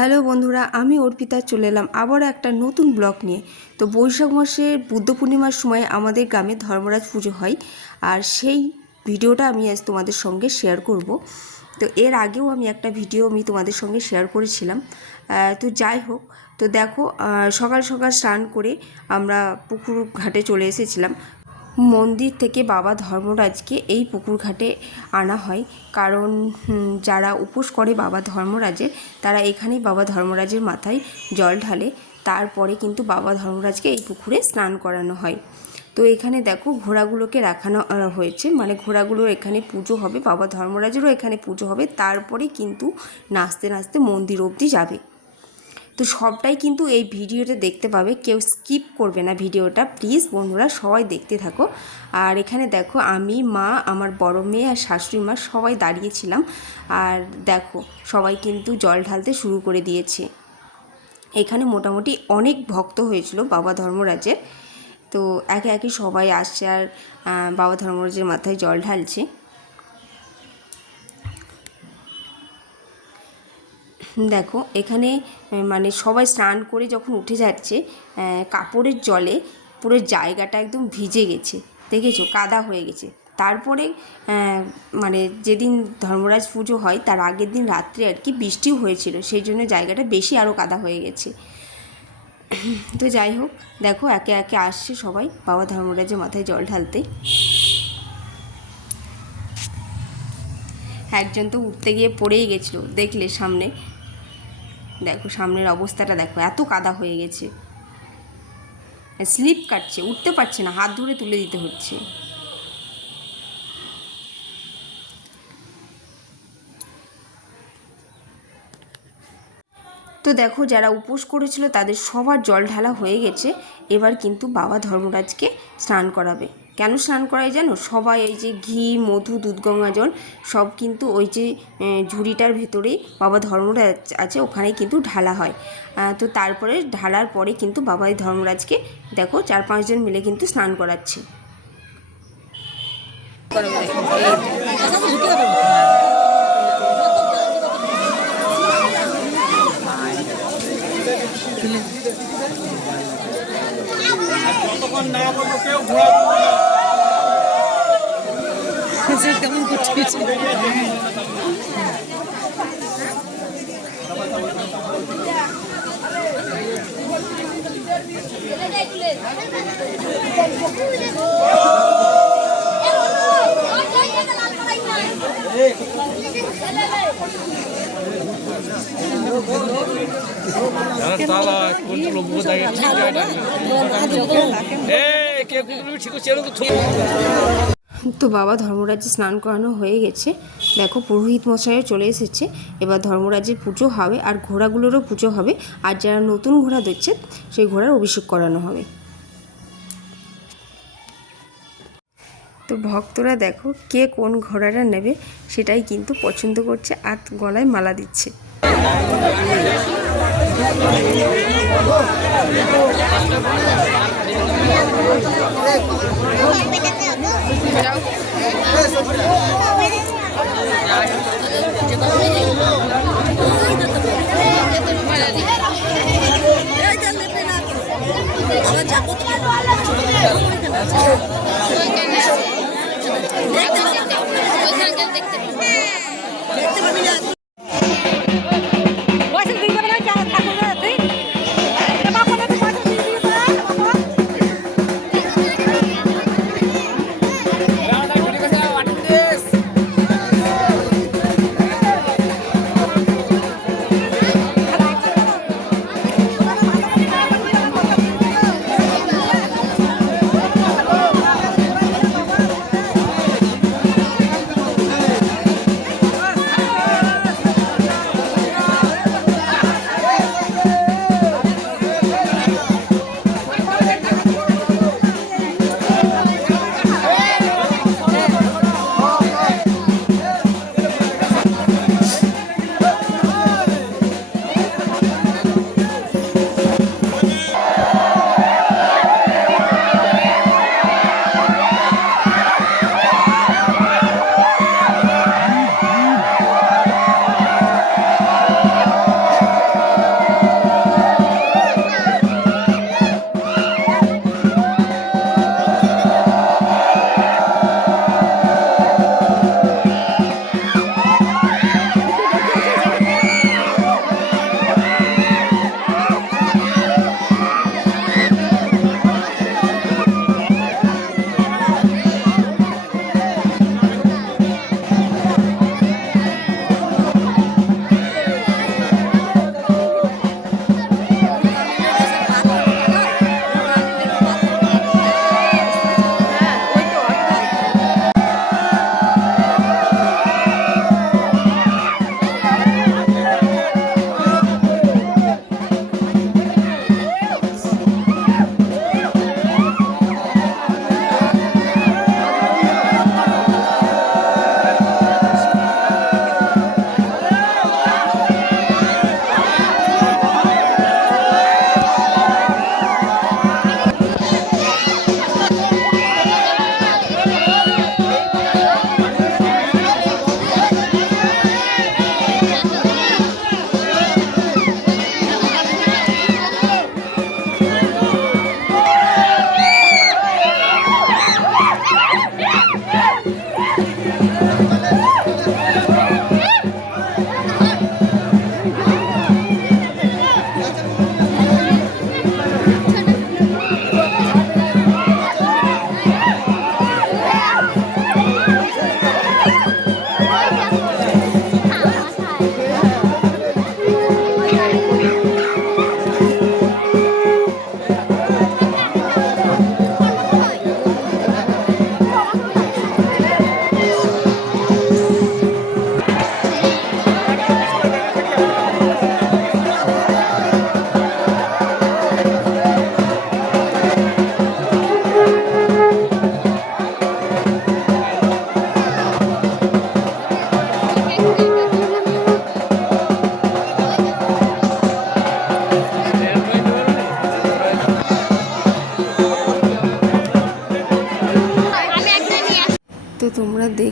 Hello বন্ধুরা, আমি অর্পিতা চলে এলাম আবার একটা নতুন ব্লগ নিয়ে। তো বৈশাখ মাসের বুদ্ধ পূর্ণিমার সময় আমাদের গ্রামে ধর্মরাজ পুজো হয়, আর সেই ভিডিওটা আমি আজ তোমাদের সঙ্গে শেয়ার করব। তো এর আগেও আমি একটা ভিডিও তোমাদের সঙ্গে শেয়ার করেছিলাম। তো যাই হোক, তো দেখো, সকাল সকাল স্নান করে আমরা পুকুর ঘাটে চলে এসেছিলাম। মন্দির থেকে বাবা ধর্মরাজকে এই পুকুর ঘাটে আনা হয়, কারণ যারা উপোস করে বাবা ধর্মরাজের, তারা এখানেই বাবা ধর্মরাজের মাথায় জল ঢালে। তারপরে কিন্তু বাবা ধর্মরাজকে এই পুকুরে স্নান করানো হয়। তো এখানে দেখো ঘোড়াগুলোকে রাখানো হয়েছে, মানে ঘোড়াগুলোর এখানে পুজো হবে, বাবা ধর্মরাজেরও এখানে পুজো হবে, তারপরে কিন্তু নাচতে নাচতে মন্দির অবধি যাবে। তো সবটাই কিন্তু এই ভিডিওতে দেখতে পাবে, কেউ স্কিপ করবে না ভিডিওটা, প্লিজ বন্ধুরা সবাই দেখতে থাকো। আর এখানে দেখো আমি, মা, আমার বড় মেয়ে আর শাশুড়ি মা সবাই দাঁড়িয়েছিলাম। আর দেখো সবাই কিন্তু জল ঢালতে শুরু করে দিয়েছে। এখানে মোটামুটি অনেক ভক্ত হয়েছিল বাবা ধর্মরাজের। তো একে একে সবাই আসছে আর বাবা ধর্মরাজের মাথায় জল ঢালছে। দেখো এখানে মানে সবাই স্নান করে যখন উঠে যাচ্ছে, কাপড়ের জলে পুরো জায়গাটা একদম ভিজে গেছে, দেখেছো, কাদা হয়ে গেছে। তারপরে মানে যেদিন ধর্মরাজ পুজো হয় তার আগের দিন রাত্রে আর কি বৃষ্টিও হয়েছিল, সেই জন্য জায়গাটা বেশি আরও কাদা হয়ে গেছে। তো যাই হোক, দেখো একে একে আসছে সবাই বাবা ধর্মরাজের মাথায় জল ঢালতে। একজন তো উঠতে গিয়ে পড়েই গেছিলো, দেখলে সামনে, দেখো সামনের অবস্থাটা দেখো, এত কাদা হয়ে গেছে, স্লিপ কাটছে, উঠতে পারছে না, হাত ধরে তুলে দিতে হচ্ছে। তো দেখো যারা উপোস করেছিল তাদের সবার জল ঢালা হয়ে গেছে। এবার কিন্তু বাবা ধর্মরাজকে স্নান করাবে। কেন স্নান করায় জানো? সবাই এই যে ঘি, মধু, দুধ, গঙ্গা জল সব কিন্তু ওই যে ঝুড়িটার ভেতরেই বাবা ধর্মরাজ আছে, ওখানেই কিন্তু ঢালা হয়। তো তারপরে ঢালার পরে কিন্তু বাবা ধর্মরাজকে দেখো 4-5 জন মিলে কিন্তু স্নান করাচ্ছে। কেমন করছে তো বাবা ধর্মরাজে স্নান করানো হয়ে গেছে। দেখো পুরোহিত মশাইও চলে এসেছে। এবার ধর্মরাজের পুজো হবে আর ঘোড়াগুলোরও পুজো হবে, আর যারা নতুন ঘোড়া দিচ্ছে সেই ঘোড়ার অভিষেক করানো হবে। তো ভক্তরা দেখো কে কোন ঘোড়াটা নেবে সেটাই কিন্তু পছন্দ করছে আর গলায় মালা দিচ্ছে।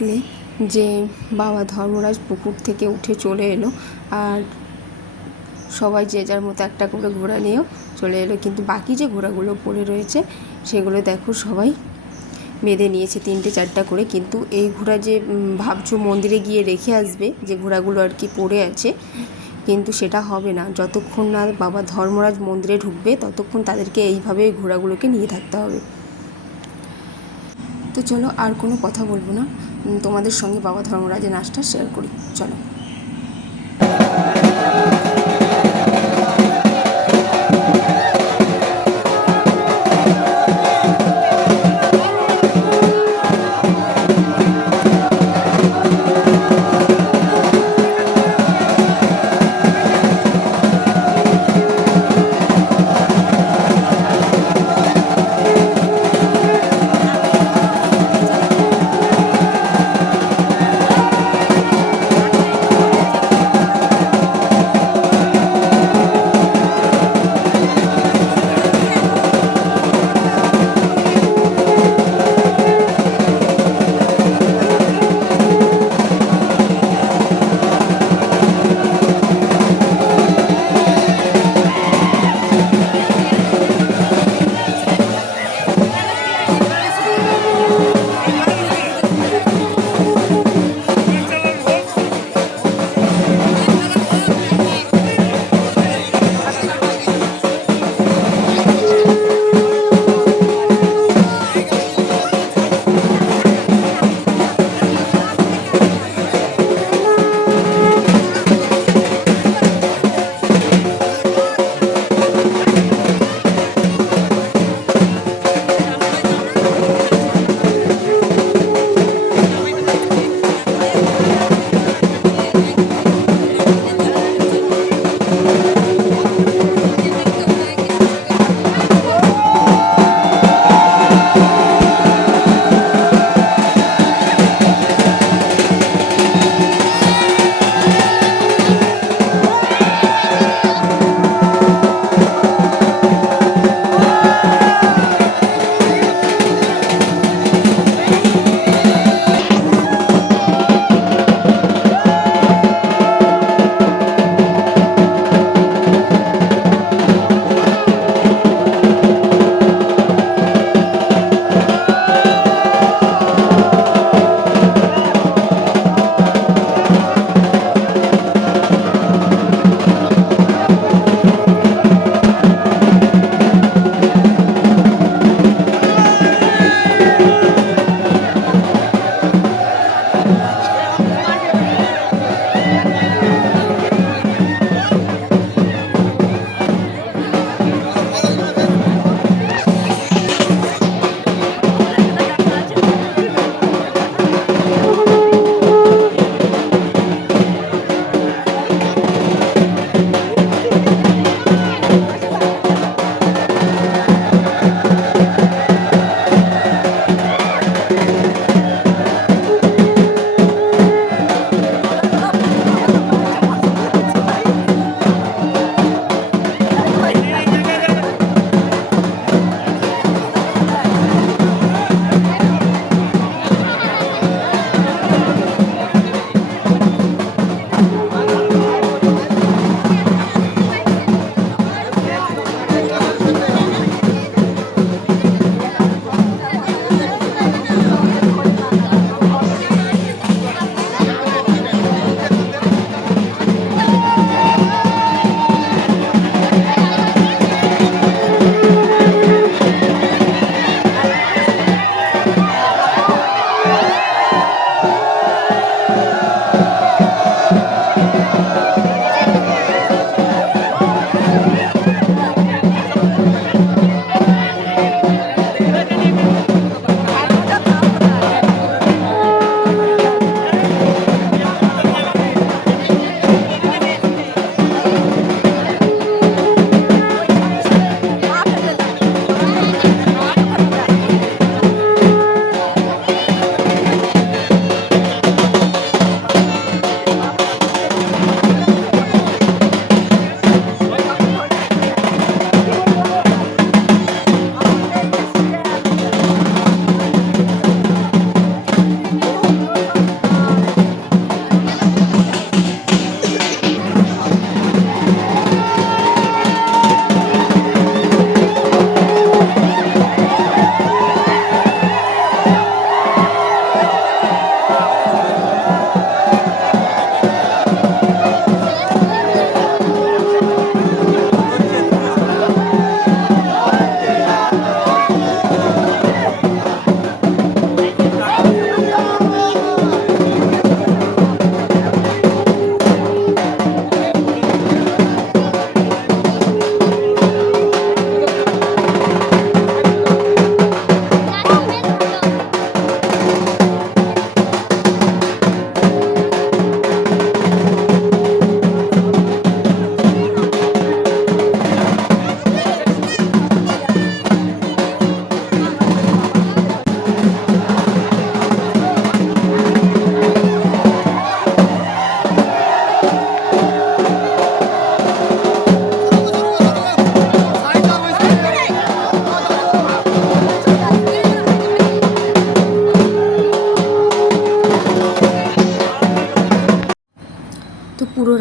দেখলে যে বাবা ধর্মরাজ পুকুর থেকে উঠে চলে এলো, আর সবাই যে যার মতো একটা করে ঘোড়া নিয়েও চলে এলো। কিন্তু বাকি যে ঘোড়াগুলো পড়ে রয়েছে সেগুলো দেখো সবাই বেঁধে নিয়েছে 3টে 4টা করে। কিন্তু এই ঘোড়া যে ভাবছো মন্দিরে গিয়ে রেখে আসবে, যে ঘোড়াগুলো আর কি পড়ে আছে, কিন্তু সেটা হবে না। যতক্ষণ না বাবা ধর্মরাজ মন্দিরে ঢুকবে ততক্ষণ তাদেরকে এইভাবে এই ঘোড়াগুলোকে নিয়ে থাকতে হবে। তো চলো আর কোনো কথা বলবো না, তোমাদের সঙ্গে বাবা ধর্মরাজের নাচটা শেয়ার করি। চলো।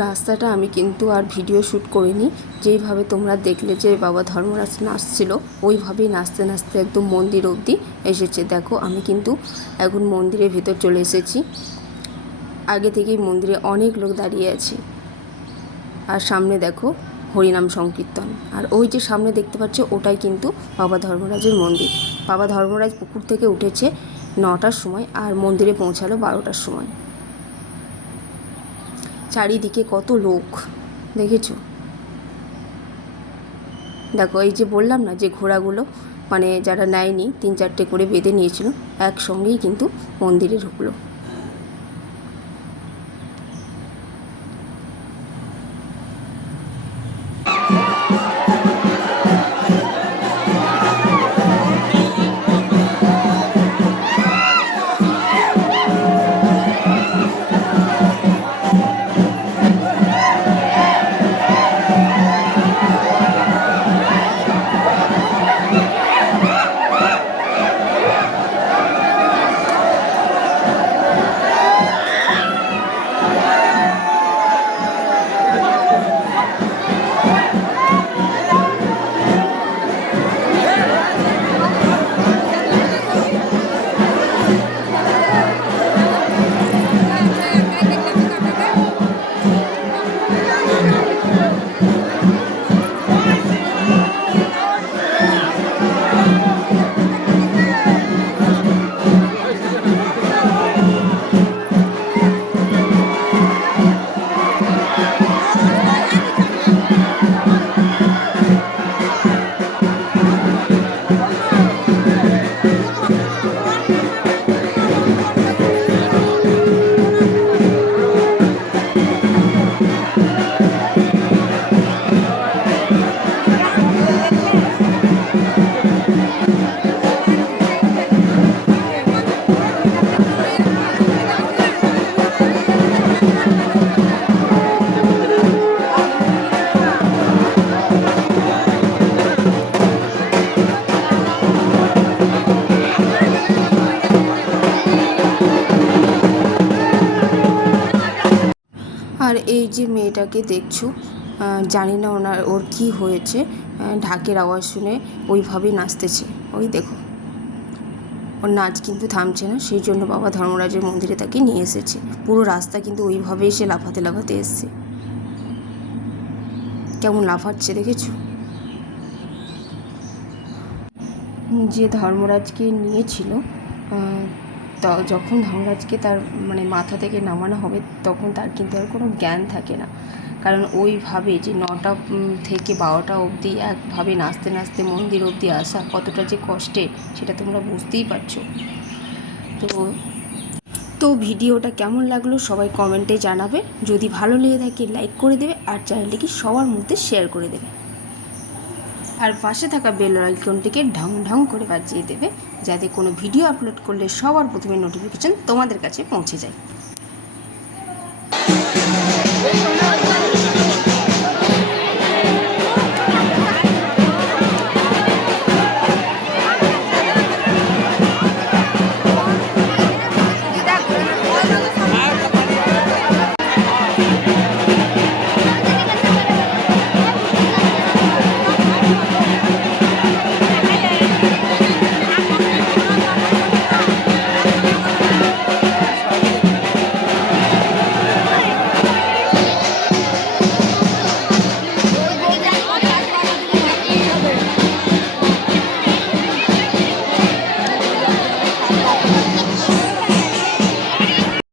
রাস্তাটা আমি কিন্তু আর ভিডিও শ্যুট করিনি, যেইভাবে তোমরা দেখলে যে বাবা ধর্মরাজ নাচছিল ওইভাবেই নাচতে নাচতে একদম মন্দির অবধি এসেছে। দেখো আমি কিন্তু এখন মন্দিরের ভেতর চলে এসেছি। আগে থেকেই মন্দিরে অনেক লোক দাঁড়িয়ে আছে। আর সামনে দেখো হরিনাম সংকীর্তন। আর ওই যে সামনে দেখতে পাচ্ছ ওটাই কিন্তু বাবা ধর্মরাজের মন্দির। বাবা ধর্মরাজ পুকুর থেকে উঠেছে 9টার সময় আর মন্দিরে পৌঁছালো 12টার সময়। চারিদিকে কত লোক দেখেছো। দেখো এই যে বললাম না যে ঘোড়াগুলো মানে যারা নেয়নি 3-4টে করে বেঁধে নিয়েছিল, একসঙ্গেই কিন্তু মন্দিরে ঢুকলো। আর এই যে মেয়েটাকে দেখছো, জানি না ওর কি হয়েছে, ঢাকের আওয়াজ শুনে ওইভাবেই নাচতেছে। ওই দেখো ওর নাচ কিন্তু থামছে না, সেই জন্য বাবা ধর্মরাজের মন্দিরে তাকে নিয়ে এসেছে। পুরো রাস্তা কিন্তু ওইভাবেই সে লাফাতে লাফাতে এসছে। কেমন লাফাচ্ছে দেখেছো। যে ধর্মরাজকে নিয়েছিল, যখন ধর্মরাজকে তার মানে মাথা থেকে নামানো হবে তখন তার কিন্তু আর কোনো জ্ঞান থাকে না। কারণ ওইভাবে যে 9টা থেকে 12টা অবধি একভাবে নাচতে নাচতে মন্দির অবধি আসা কতটা যে কষ্টের সেটা তোমরা বুঝতেই পারছো। তো ভিডিওটা কেমন লাগলো সবাই কমেন্টে জানাবে। যদি ভালো লেগে থাকে লাইক করে দেবে আর চ্যানেলটিকে সবার মধ্যে শেয়ার করে দেবে। আর পাশে থাকা বেল আইকনটিকে ঢং ঢং করে বাজিয়ে দেবে, যাতে কোনো ভিডিও আপলোড করলে সবার প্রথমে নোটিফিকেশন তোমাদের কাছে পৌঁছে যায়।